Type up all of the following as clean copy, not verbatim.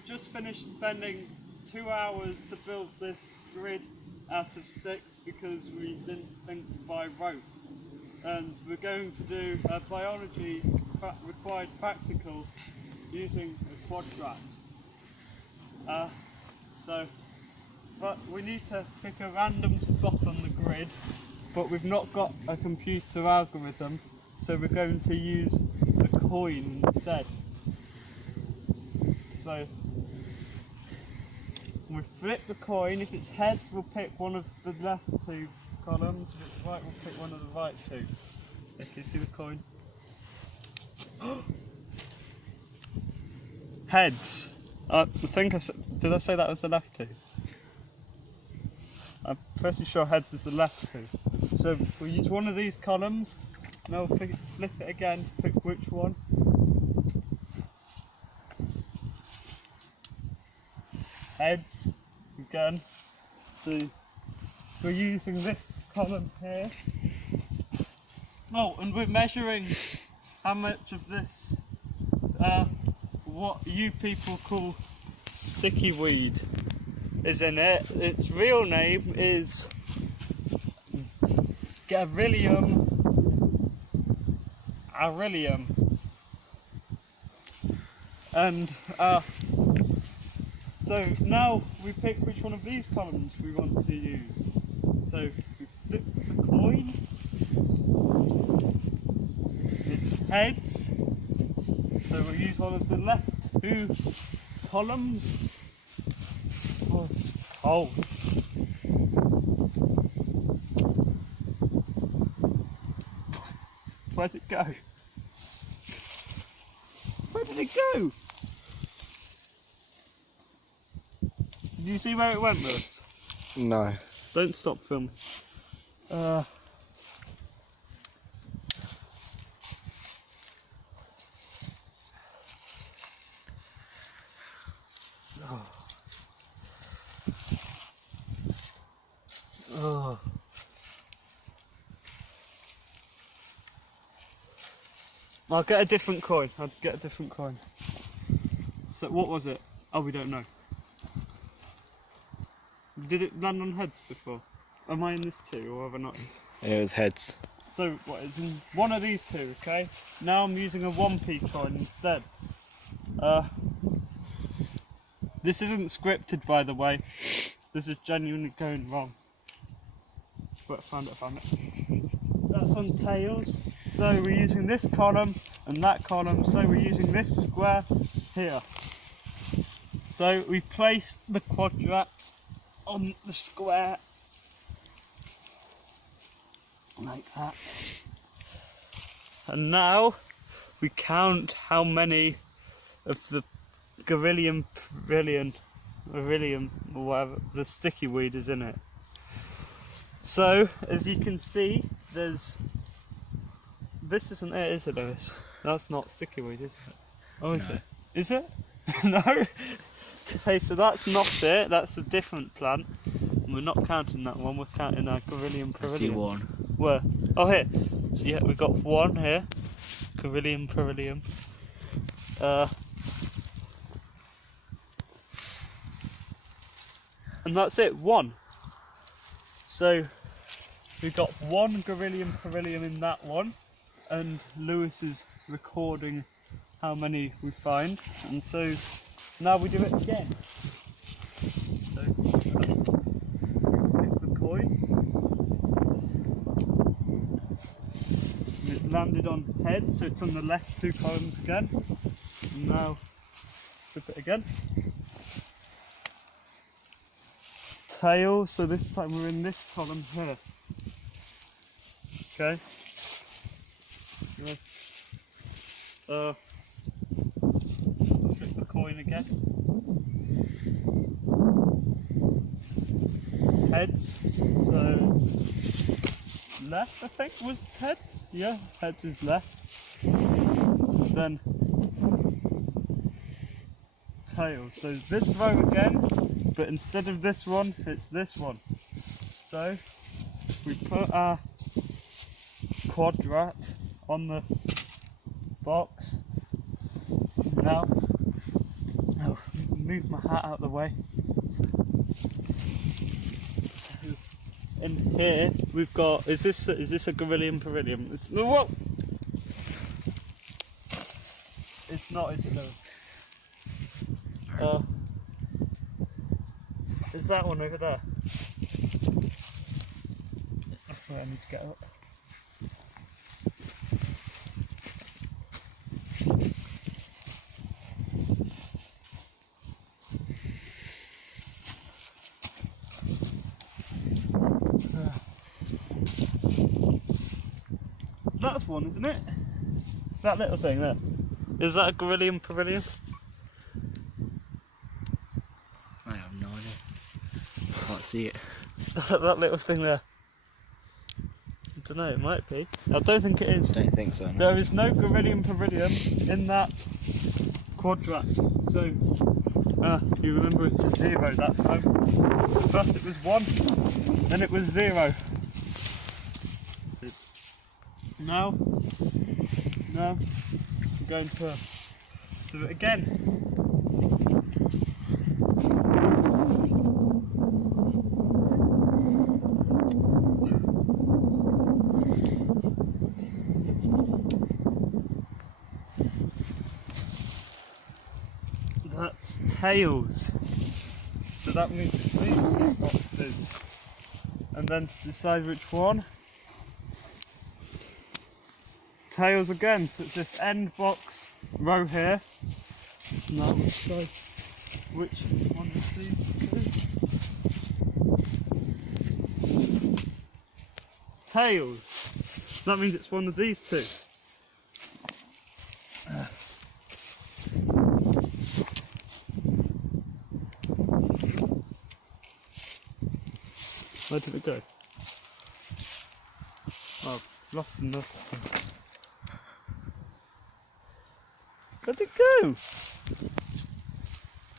we've just finished spending 2 hours to build this grid out of sticks because we didn't think to buy rope. And we're going to do a biology required practical using a quadrat. But we need to pick a random spot on the grid, but we've not got a computer algorithm, so we're going to use a coin instead. So we flip the coin. If it's heads, we'll pick one of the left two columns. If it's right, we'll pick one of the right two. You can see the coin. Heads. I think did I say that was the left two? I'm pretty sure heads is the left two. So we'll use one of these columns. Now we'll flip it again to pick which one. Heads again. So we're using this column here. Oh, and we're measuring how much of this, what you people call sticky weed, is in it. Its real name is Garilium arilium. And so now we pick which one of these columns we want to use. So we flip the coin. It's heads. So we'll use one of the left two columns. Oh. Where'd it go? Where did it go? Did you see where it went, Lewis? No. Don't stop filming. Oh. Oh. I'll get a different coin. So what was it? Oh, we don't know. Did it land on heads before? Am I in this too, or have I not? It was heads. So what is in one of these two, okay? Now I'm using a 1p coin instead. This isn't scripted, by the way. This is genuinely going wrong. But I found it. That's on tails. So we're using this column and that column. So we're using this square here. So we place the quadrat on the square like that. And now we count how many of the Garilium or whatever, the sticky weed is in it. So as you can see, this isn't it, is it, Lewis? That's not sticky weed, is it? Oh, is it? Is it? No? Okay, so that's not it, that's a different plant. And we're not counting that one, we're counting our Garilium. I see one. Where? Oh, here. So yeah, we've got one here. Garilium. And that's it, one. So we've got one Garilium in that one, and Lewis is recording how many we find, and so now we do it again. So pick the coin. And it landed on head, so it's on the left two columns again. And now flip it again. Tail, so this time we're in this column here. Okay. Flip the coin again. Heads, so it's left, I think, was heads? Yeah, heads is left. Then tail, so this row again, but instead of this one, it's this one. So we put our quadrat on the box. Now move my hat out of the way. So, in here we've got, is this a Gorillium Perilium? It's, whoa! It's not, is it though? Is that one over there? That's where I need to get up. That's one, isn't it? That little thing there. Is that a Gorillium Perilium? I have no idea. Can't see it. That little thing there. I don't know, it might be. I don't think it is. I don't think so. No. There is no Gorillium Perilium in that quadrat. So, you remember it's a 0 that time. First it was 1, then it was 0. Now, I'm going to do it again. That's tails. So that means it's these two boxes. And then to decide which one. Tails again, so it's this end box row here. Now let's decide which one of these two. Tails. That means it's one of these two. Where did it go? Oh, I've lost another thing. Where'd it go?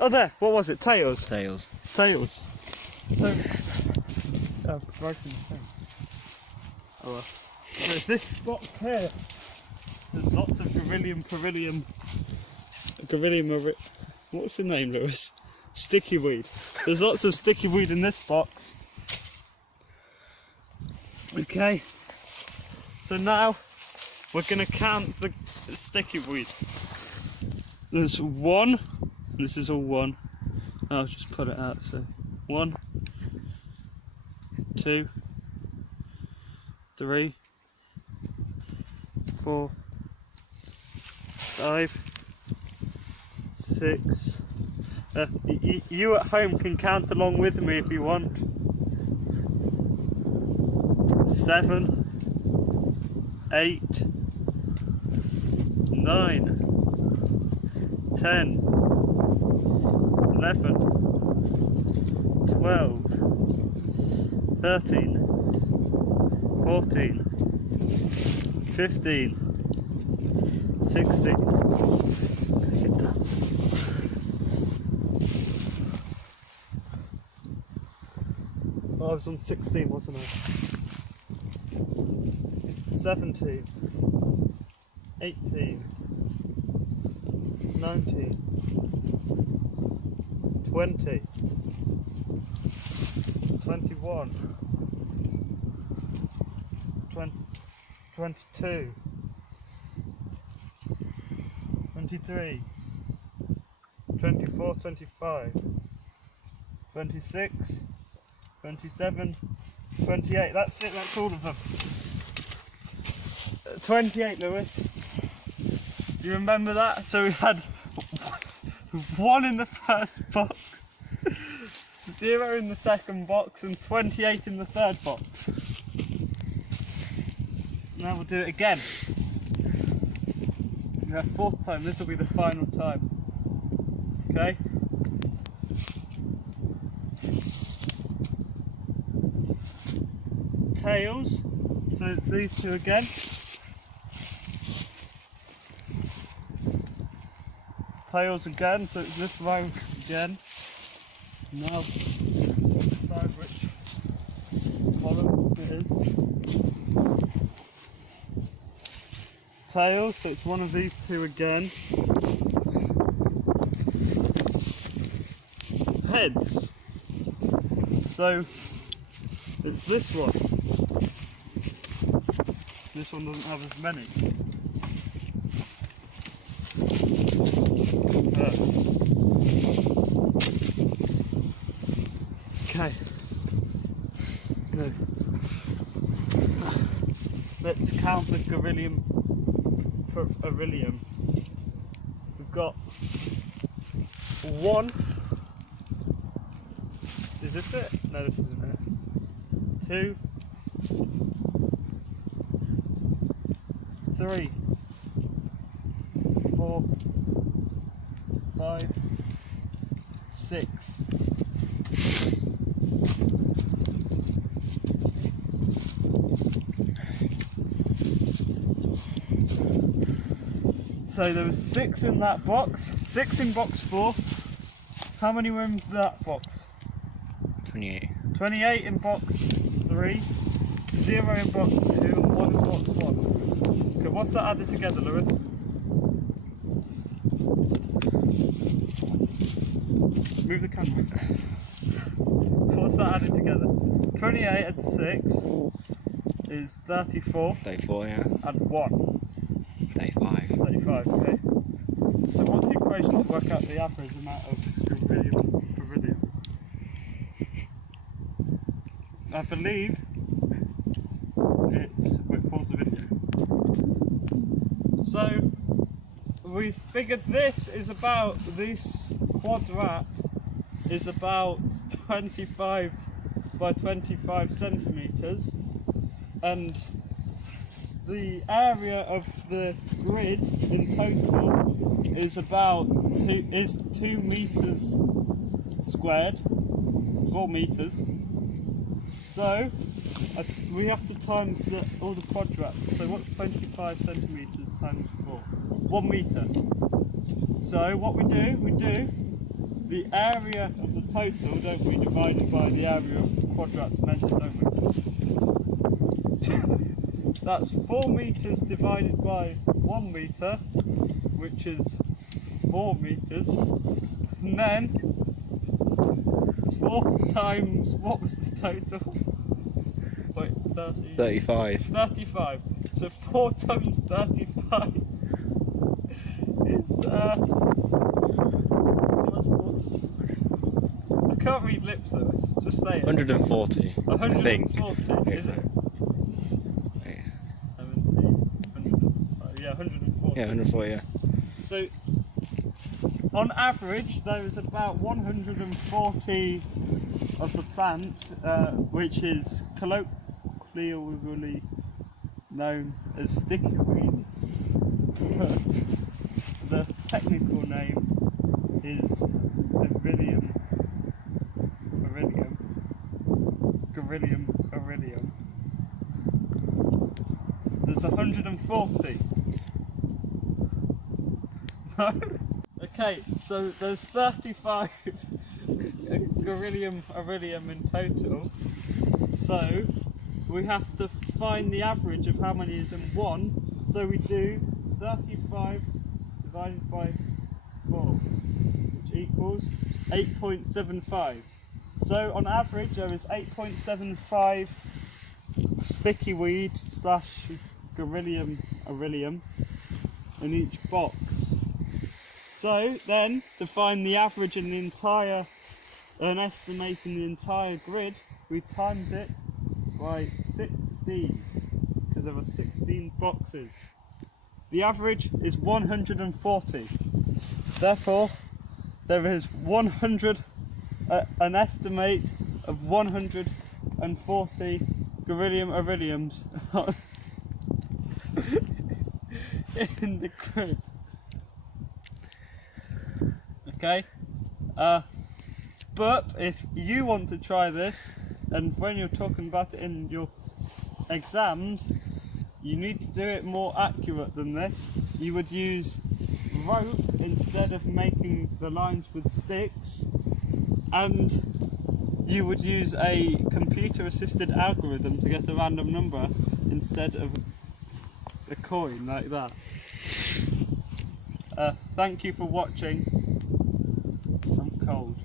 Oh, there. What was it? Tails? Tails. Tails. So, I've broken the thing. Oh well. So this box here, there's lots of Gorillium Perilium. What's the name, Lewis? Sticky weed. There's lots of sticky weed in this box. Okay. So now we're going to count the sticky weed. There's 1. This is all 1. I'll just put it out. So 1, 2, 3, 4, 5, 6. You at home can count along with me if you want. 7, 8, 9, 10, 11, 12, 13, 14, 15, 16. Oh, I was on 16, wasn't I? 17, 18, 19, 20, 21, 22, 23, 24, 25, 26, 27, 28. That's it, that's all of them. 28, Lewis. Do you remember that? So we had 1 in the first box, 0 in the second box, and 28 in the third box. Now we'll do it again. Yeah, 4th time. This will be the final time. Okay? Tails. So it's these two again. Tails again, so it's this row again. Now decide which column it is. Tails, so it's one of these two again. heads. So it's this one. This one doesn't have as many. Okay. Good. Let's count the beryllium. We've got 1. Is this it? No, this isn't it. 2, 3, 4, 5, 6. So there was 6 in that box, 6 in box 4. How many were in that box? 28. 28 in box 3, 0 in box 2, and 1 in box 1. Okay, what's that added together, Lewis? Move the camera. What's that added together? 28 and 6 is 34. 34, yeah. And 1. 35. 35, okay. So what's the equation to work out the average amount of beryllium? I believe it's... Wait, pause the video. So we figured this quadrat is about 25 by 25 centimetres, and the area of the grid in total is about 2 meters squared, 4 meters. So we have to times all the quadrats. So what's 25 centimeters times 4? 1 meter. So what we do the area of the total, don't we, divided by the area of the quadrats measured, don't we? That's 4 meters divided by 1 meter, which is 4 meters. And then 4 times, what was the total? Wait, 35. 35. So 4 times 35 is what's 4? I can't read lips, Lewis. Just say it. 140. 140. I think. Is it? 70, 100, yeah, 140. Yeah, 140, yeah. So, on average, there is about 140 of the plant, which is colloquially known as sticky weed, but the technical name is iridium. There's 140. No? Okay, so there's 35 iridium in total. So we have to find the average of how many is in 1. So we do 35 divided by 4, which equals 8.75. So on average there is 8.75 sticky weed / iridium in each box. So then, to find the average in the entire, and estimating the entire grid, we times it by 16, because there are 16 boxes. The average is 140. Therefore, there is an estimate of 140 iridiums in the grid. Okay, but if you want to try this, and when you're talking about it in your exams, you need to do it more accurate than this. You would use rope instead of making the lines with sticks, and you would use a computer assisted algorithm to get a random number instead of a coin like that. Thank you for watching. I'm cold.